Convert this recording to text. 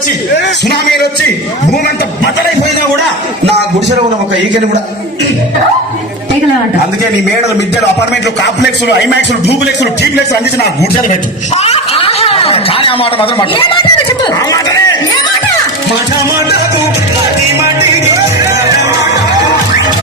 వచ్చి సునామీలు వచ్చి భూమి అంతా బద్దలైపోయినా కూడా నా గుడిసెలో ఉన్న ఒక ఈగని కూడా. అందుకే నీ మేడలు మిద్దెలు అపార్ట్మెంట్లు కాంప్లెక్స్లు ఐమాక్స్లు డూప్లెక్స్లు టీప్లెక్స్లు అందించి నా గుడిసెలు పెట్టు. కానీ ఆ మాట మాత్రం మాట ఆ మాటనే మాట మాట